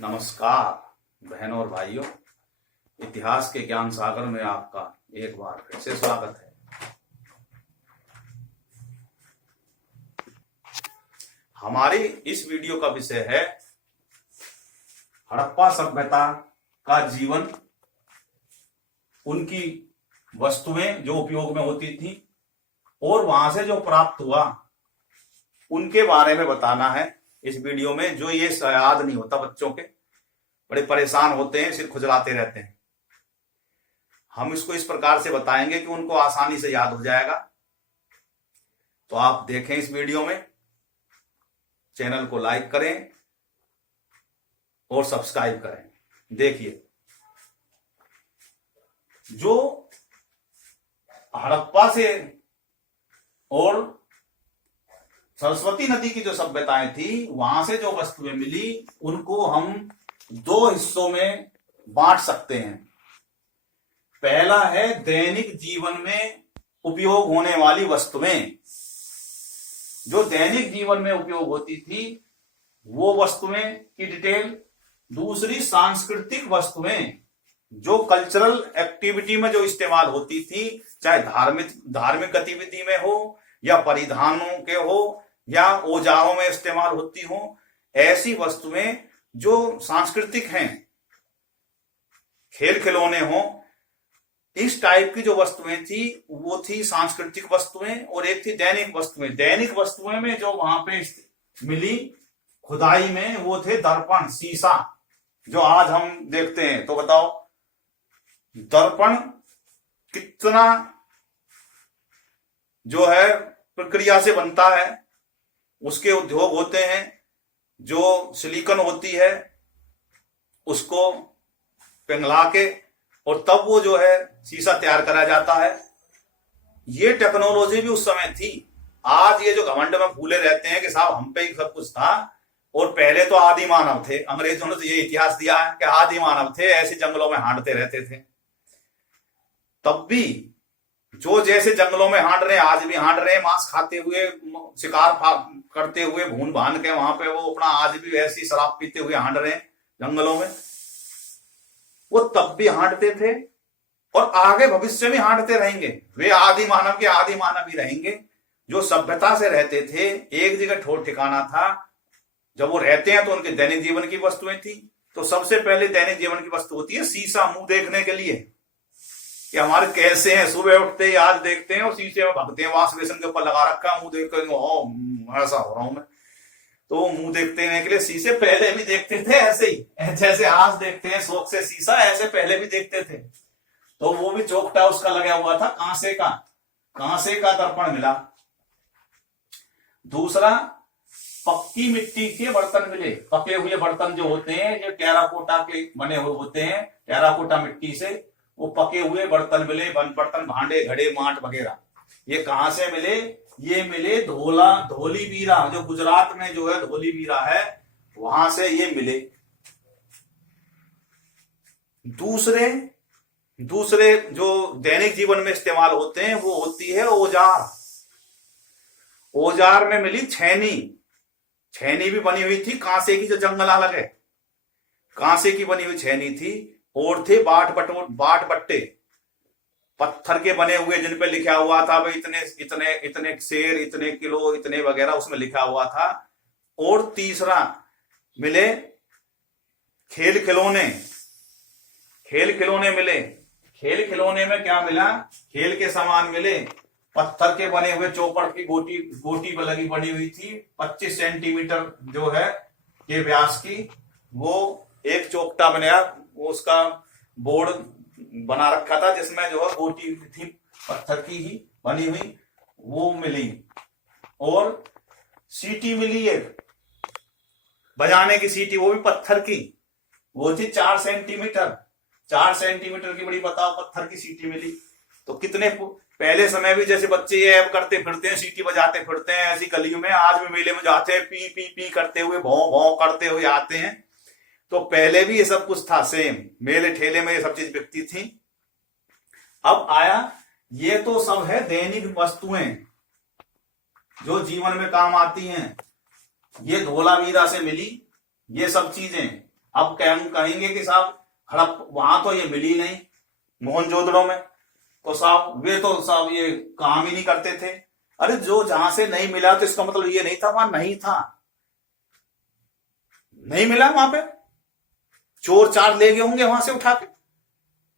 नमस्कार बहनों और भाइयों, इतिहास के ज्ञान सागर में आपका एक बार फिर से स्वागत है। हमारी इस वीडियो का विषय है हड़प्पा सभ्यता का जीवन, उनकी वस्तुएं जो उपयोग में होती थी और वहां से जो प्राप्त हुआ उनके बारे में बताना है इस वीडियो में। जो ये याद नहीं होता, बच्चों के बड़े परेशान होते हैं, सिर खुजलाते रहते हैं। हम इसको इस प्रकार से बताएंगे कि उनको आसानी से याद हो जाएगा। तो आप देखें इस वीडियो में, चैनल को लाइक करें और सब्सक्राइब करें। देखिए, जो हड़प्पा से और सरस्वती नदी की जो सभ्यताएं थी, वहां से जो वस्तुएं मिली उनको हम दो हिस्सों में बांट सकते हैं। पहला है दैनिक जीवन में उपयोग होने वाली वस्तुएं। जो दैनिक जीवन में उपयोग होती थी वो वस्तुएं की डिटेल। दूसरी सांस्कृतिक वस्तुएं, जो कल्चरल एक्टिविटी में जो इस्तेमाल होती थी, चाहे धार्मिक गतिविधि में हो या परिधानों के हो या औजारों में इस्तेमाल होती हो, ऐसी वस्तुएं जो सांस्कृतिक हैं, खेल खिलौने हो, इस टाइप की जो वस्तुएं थी वो थी सांस्कृतिक वस्तुएं। और एक थी दैनिक वस्तुएं। दैनिक वस्तुएं में जो वहां पे मिली खुदाई में, वो थे दर्पण, शीशा, जो आज हम देखते हैं। तो बताओ, दर्पण कितना जो है प्रक्रिया से बनता है, उसके उद्योग होते हैं। जो सिलिकॉन होती है उसको पिघला के और तब वो जो है शीशा तैयार करा जाता है। ये टेक्नोलॉजी भी उस समय थी। आज ये जो घमंड में फूले रहते हैं कि साहब हम पे ही सब कुछ था, और पहले तो आदि मानव थे। अंग्रेजों ने तो ये इतिहास दिया है कि आदि मानव थे, ऐसे जंगलों में हांटते रहते थे। तब भी जो जैसे जंगलों में हांट रहे, आज भी हांट रहे, मांस खाते हुए, शिकार करते हुए, भून भान के वहां पे वो अपना आज भी वैसी शराब पीते हुए हांट रहे जंगलों में, वो तब भी हांटते थे और आगे भविष्य में हांटते रहेंगे। वे आदि मानव के आदि मानव ही रहेंगे। जो सभ्यता से रहते थे, एक जगह ठोर ठिकाना था। जब वो रहते हैं तो उनके दैनिक जीवन की वस्तुएं थी। तो सबसे पहले दैनिक जीवन की वस्तु होती है शीशा, मुंह देखने के लिए कि हमारे कैसे हैं। सुबह उठते ही आज देखते हैं और शीशे में भगते हैं, वॉश बेसिन के ऊपर लगा रखा है, मुंह देख कर ऐसा हो रहा हूं मैं। तो मुंह देखने के लिए शीशे पहले भी देखते थे, ऐसे ही जैसे आज देखते हैं शौक से शीशा, ऐसे पहले भी देखते थे। तो वो भी चौकटा उसका लगा हुआ था, कांसे का दर्पण मिला। दूसरा, पक्की मिट्टी के बर्तन मिले। पके हुए बर्तन जो होते हैं, जो टेराकोटा के बने हुए होते हैं, टेराकोटा मिट्टी से वो पके हुए बर्तन मिले। बर्तन, भांडे, घड़े, माट वगैरह। ये कहां से मिले? ये मिले धोलीबीरा, जो गुजरात में जो है धोलीबीरा है, वहां से ये मिले। दूसरे जो दैनिक जीवन में इस्तेमाल होते हैं वो होती है औजार। औजार में मिली छेनी भी बनी हुई थी, कांसे की, जो जंगल अलग है, कांसे की बनी हुई छेनी थी। और थे बाट बट्टे, पत्थर के बने हुए, जिन पे लिखा हुआ था भाई इतने सेर, इतने किलो, इतने वगैरह, उसमें लिखा हुआ था। और तीसरा मिले खेल खिलौने मिले। खेल खिलौने में क्या मिला? खेल के सामान मिले। पत्थर के बने हुए चौपड़ की गोटी लगी बनी हुई थी, 25 सेंटीमीटर जो है ये व्यास की। वो एक चौकटा बनाया, वो उसका बोर्ड बना रखा था, जिसमें जो है गोटी थी, पत्थर की ही बनी हुई, वो मिली। और सीटी मिली, एक बजाने की सीटी, वो भी पत्थर की, वो थी 4 सेंटीमीटर की बड़ी, बताओ, पत्थर की सीटी मिली। तो कितने पहले समय भी जैसे बच्चे ये ऐप करते फिरते हैं, सीटी बजाते फिरते हैं ऐसी गलियों में, आज भी मेले में जाते हैं, पी पी पी करते हुए, भौं भौं करते हुए आते हैं। तो पहले भी ये सब कुछ था, सेम मेले ठेले में ये सब चीज बिकती थी। अब आया, ये तो सब है दैनिक वस्तुएं जो जीवन में काम आती हैं। ये धोलावीरा से मिली ये सब चीजें। अब कहेंगे कि साहब हड़प वहां तो ये मिली नहीं मोहनजोदड़ो में, तो साहब वे तो साहब ये काम ही नहीं करते थे। अरे जो जहां से नहीं मिला तो इसका मतलब ये नहीं था वहां नहीं था, नहीं मिला वहां पे, चोर चार ले गए होंगे वहां से उठा के,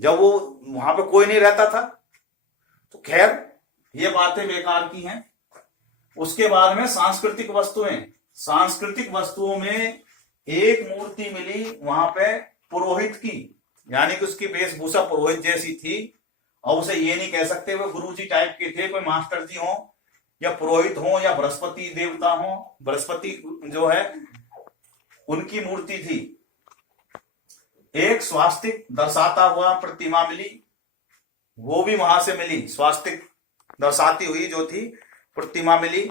जब वो वहां पे कोई नहीं रहता था। तो खैर ये बातें बेकार की हैं। उसके बाद में सांस्कृतिक वस्तुएं, सांस्कृतिक वस्तुओं में एक मूर्ति मिली वहां पे पुरोहित की, यानी कि उसकी वेशभूषा पुरोहित जैसी थी, और उसे ये नहीं कह सकते वो गुरुजी टाइप के थे, कोई मास्टर जी हो या पुरोहित हो या बृहस्पति देवता हो, बृहस्पति जो है उनकी मूर्ति थी। एक स्वास्तिक दर्शाता हुआ प्रतिमा मिली, वो भी वहां से मिली, स्वास्तिक दर्शाती हुई जो थी प्रतिमा मिली,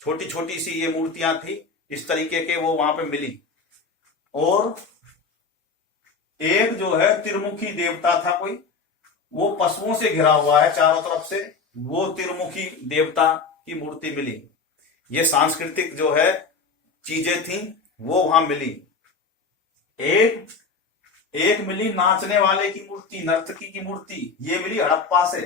छोटी छोटी सी ये मूर्तियां थी इस तरीके के, वो वहां पे मिली। और एक जो है त्रिमुखी देवता था कोई, वो पशुओं से घिरा हुआ है चारों तरफ से, वो त्रिमुखी देवता की मूर्ति मिली। ये सांस्कृतिक जो है चीजें थी वो वहां मिली। एक मिली नाचने वाले की मूर्ति, नर्तकी की मूर्ति, ये मिली हड़प्पा से,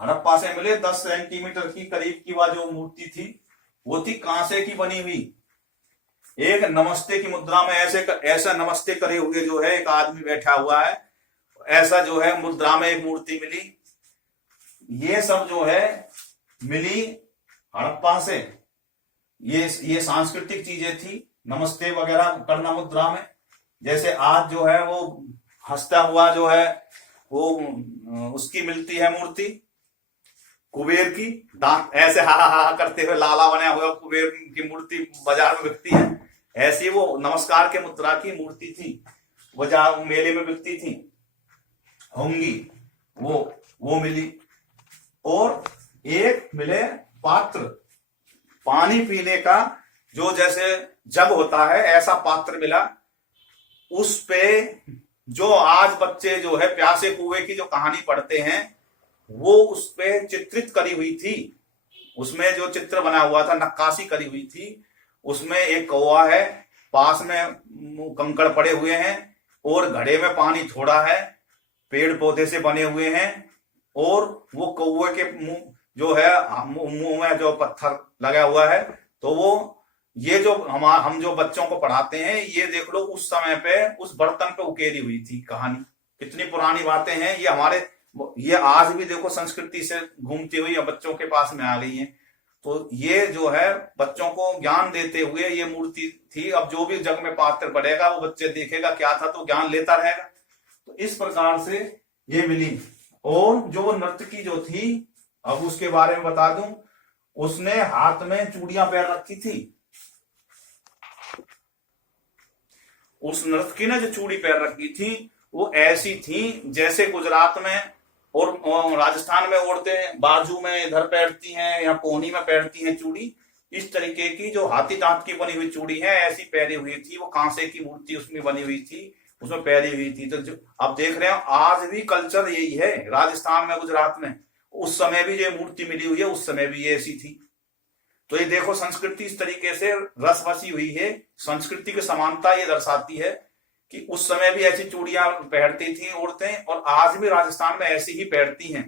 हड़प्पा से मिले 10 सेंटीमीटर की करीब की वह जो मूर्ति थी वो थी कांसे की बनी हुई। एक नमस्ते की मुद्रा में ऐसा नमस्ते करे हुए जो है एक आदमी बैठा हुआ है, ऐसा जो है मुद्रा में एक मूर्ति मिली। ये सब जो है मिली हड़प्पा से। ये सांस्कृतिक चीजें थी, नमस्ते वगैरह करना मुद्रा में। जैसे आज जो है वो हंसता हुआ जो है वो उसकी मिलती है मूर्ति कुबेर की, दांत ऐसे हा हा करते हुए लाला बना हुआ कुबेर की मूर्ति बाजार में बिकती है, ऐसी वो नमस्कार के मुद्रा की मूर्ति थी, बाजार मेले में बिकती थी होंगी, वो मिली। और एक मिले पात्र, पानी पीने का जो जैसे जग होता है ऐसा पात्र मिला। उस पे जो आज बच्चे जो है प्यासे कुएं की जो कहानी पढ़ते हैं वो उस पे चित्रित करी हुई थी, उसमें जो चित्र बना हुआ था, नक्काशी करी हुई थी। उसमें एक कौवा है, पास में कंकड़ पड़े हुए हैं और घड़े में पानी थोड़ा है, पेड़ पौधे से बने हुए हैं, और वो कौवे के मुंह जो है मुंह में जो पत्थर लगा हुआ है। तो वो ये जो हम जो बच्चों को पढ़ाते हैं, ये देख लो उस समय पे उस बर्तन पे उकेरी हुई थी कहानी। कितनी पुरानी बातें हैं ये, हमारे ये आज भी देखो संस्कृति से घूमती हुई बच्चों के पास में आ गई है। तो ये जो है बच्चों को ज्ञान देते हुए ये मूर्ति थी। अब जो भी जग में पात्र पड़ेगा वो बच्चे देखेगा क्या था तो ज्ञान लेता रहेगा। तो इस प्रकार से ये मिली। और जो नर्तकी जो थी, अब उसके बारे में बता दूं, उसने हाथ में चूड़ियां पहन रखी थी। उस नर्तकी ने जो चूड़ी पहन रखी थी वो ऐसी थी जैसे गुजरात में और राजस्थान में औरतें बाजू में इधर पहनती हैं या कोहनी में पहनती हैं चूड़ी, इस तरीके की जो हाथी दांत की बनी हुई चूड़ी है ऐसी पहनी हुई थी। वो कांसे की मूर्ति उसमें बनी हुई थी, उसमें पहनी हुई थी। तो जो आप देख रहे हो आज भी कल्चर यही है राजस्थान में, गुजरात में। उस समय भी ये मूर्ति मिली हुई है, उस समय भी ये ऐसी थी। तो ये देखो संस्कृति इस तरीके से रस बसी हुई है। संस्कृति की समानता ये दर्शाती है कि उस समय भी ऐसी चूड़ियां पहनती थी औरतें, और आज भी राजस्थान में ऐसी ही पहनती हैं।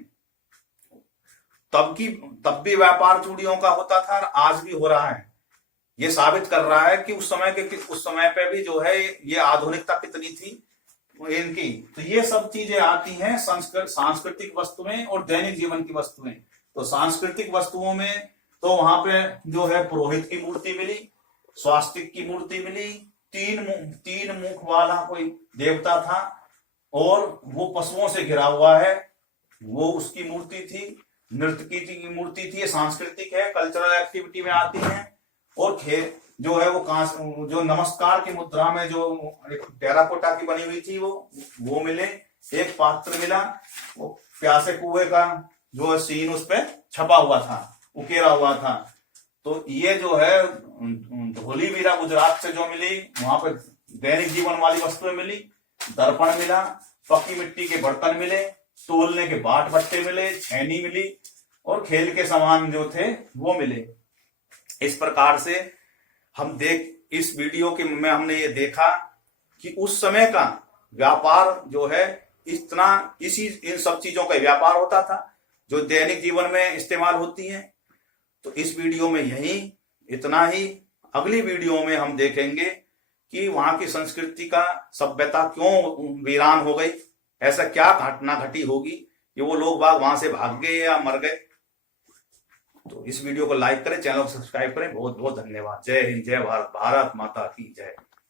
तब भी व्यापार चूड़ियों का होता था और आज भी हो रहा है। ये साबित कर रहा है कि उस समय पे भी जो है ये आधुनिकता कितनी थी इनकी। तो ये सब चीजें आती हैं सांस्कृतिक वस्तुएं और दैनिक जीवन की वस्तुएं। तो सांस्कृतिक वस्तुओं में तो वहां पे जो है पुरोहित की मूर्ति मिली, स्वास्तिक की मूर्ति मिली, तीन मुख वाला कोई देवता था, और वो पशुओं से घिरा हुआ है, वो उसकी मूर्ति थी। नृत्य की मूर्ति थी, सांस्कृतिक है, कल्चरल एक्टिविटी में आती है। और जो है वो जो नमस्कार की मुद्रा में जो एक टेराकोटा की बनी हुई थी वो मिले। एक पात्र मिला, वो प्यासे कुएं का जो सीन उस पर छपा हुआ था, उकेरा हुआ था। तो ये जो है धोलीवीरा गुजरात से जो मिली, वहां पर दैनिक जीवन वाली वस्तुएं मिली। दर्पण मिला, पक्की मिट्टी के बर्तन मिले, तोलने के बाट बट्टे मिले, छैनी मिली, और खेल के सामान जो थे वो मिले। इस प्रकार से हम इस वीडियो के में हमने ये देखा कि उस समय का व्यापार जो है इन सब चीजों का व्यापार होता था जो दैनिक जीवन में इस्तेमाल होती हैं। तो इस वीडियो में यही इतना ही। अगली वीडियो में हम देखेंगे कि वहां की संस्कृति का सभ्यता क्यों वीरान हो गई, ऐसा क्या घटना घटी होगी कि वो लोग बाग वहां से भाग गए या मर गए। तो इस वीडियो को लाइक करें, चैनल को सब्सक्राइब करें। बहुत बहुत धन्यवाद। जय हिंद, जय भारत, भारत माता की जय।